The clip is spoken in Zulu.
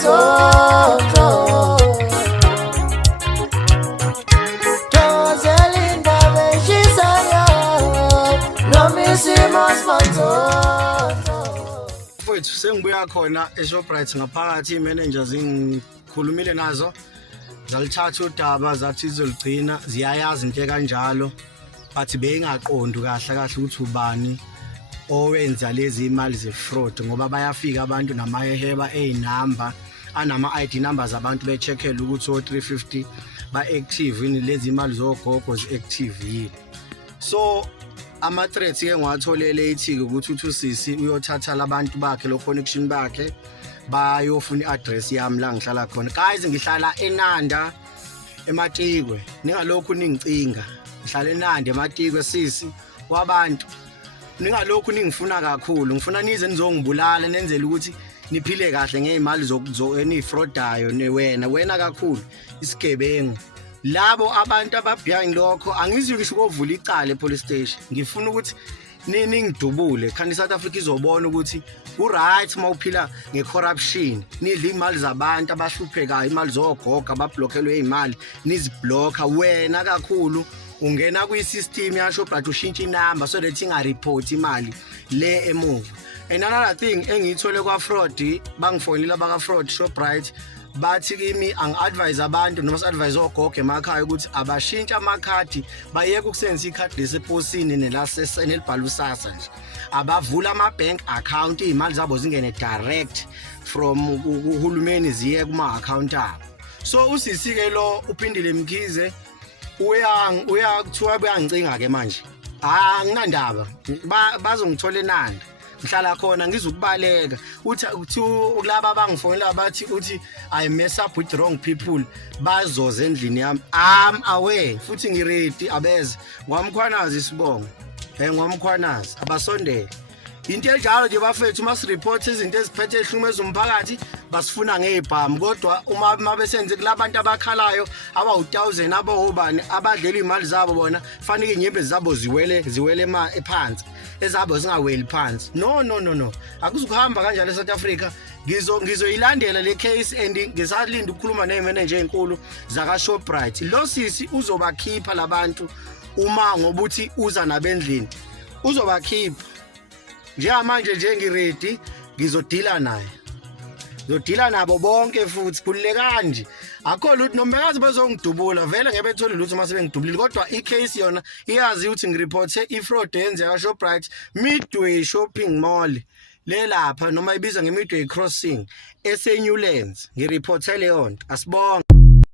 Mfowethu sengibuya khona eShoprite ngaphakathi imanagers ngikhulumile nazo zalithatha udaba zathi izoligcina ziyayazi into kanjalo but beyingaqondi kahle ukuthi ubani owenza lezi imali ze-fraud ngoba bayafika abantu namaheheba einumber anama ID numbers abantu becheckela ukuthi o350 ba-active yini lezi imali zogogo zi-active yini. So ama-threats ke ngiwatholele ethi ukuthi uthusisi uyothatha labantu bakhe lo connection bakhe bayofuna i-address yami la ngihlala khona. Guys, ngihlala eNanda eMatikwe, ningalokhu ningicinga ngihlala eNanda eMatikwe sisi kwabantu, ningalokhu ningifuna kakhulu, ngifuna nize nizongibulala nenzele ukuthi niphile kahle ngezimali enifraudayo wena kakhulu isigebengu. Labo abantu ababhiyangi lokho angizi ngisho ukuvula icala epolice station, ngifuna ukuthi ningidubule khani South Africa izobona ukuthi ku-right mawuphila nge-corruption, nidla imali zabantu abahluphekayo, imali zogoga abablokhelwe imali niziblokha. Wena kakhulu ungena kwi-system yaShoprite ushintsha inamba so that ingareport imali le emuva. And another thing engiyithole kwa-fraud, bangifonile abaka-fraud Shoprite bathi kimi angi-advise abantu noma si-advise ogogo emakhaya ukuthi abashintshe amakhadi, bayeke ukusebenzisa ikhadi leseposini nelibhala usasa nje, abavula ama-bank account, iy'mali zabo zingene direct from uhulumeni ziye kuma-account abo. So usisi-ke lo uphindile Mkhize kuthiwa buyangicinga-ke manje, anginandaba bazongithola eNanda ngihlala khona ngizukubaleka. Uthi laba abangifonela bathi uthi I mess up with wrong people bazoze endlini yami. I'm aware futhi ngiready abeze ngwamkhwanazi isibongo ngwamkhwanazi abasondele into enjalo nje bafethu masireport izinto eziphethe ehlumeza umphakathi basifuna ngebhamu. Kodwa uma besenze kulabantu abakhalayo abawu1000 abahobani abadlela imali zabo, bona fanele inyembe zabo ziwele phansi, ezabo zingaweli phansi. No akuzukuhamba kanjalo eSouth Africa. Ngizoyilandela le case and ngisalinda ukukhuluma nemanager ezinkulu zaka Shoprite. Lo sisi uzobakhipha labantu uma ngobuthi uza nabendlini uzobakhipha. Njengamanje nje ngiready ngizodila naye, ngizodila nabo bonke futhi kulile kanje. Akho lutho nomakazi bezongidubula vele ngeke bethole lutho mase bengidubulile, kodwa icase yona iyazi ukuthi ngireporthe ifraud yenzeka Shoprite Midway Shopping Mall le lapha noma ibiza ngeMidway Crossing eseNewlands, ngireporthe leyo nto. Asibonge.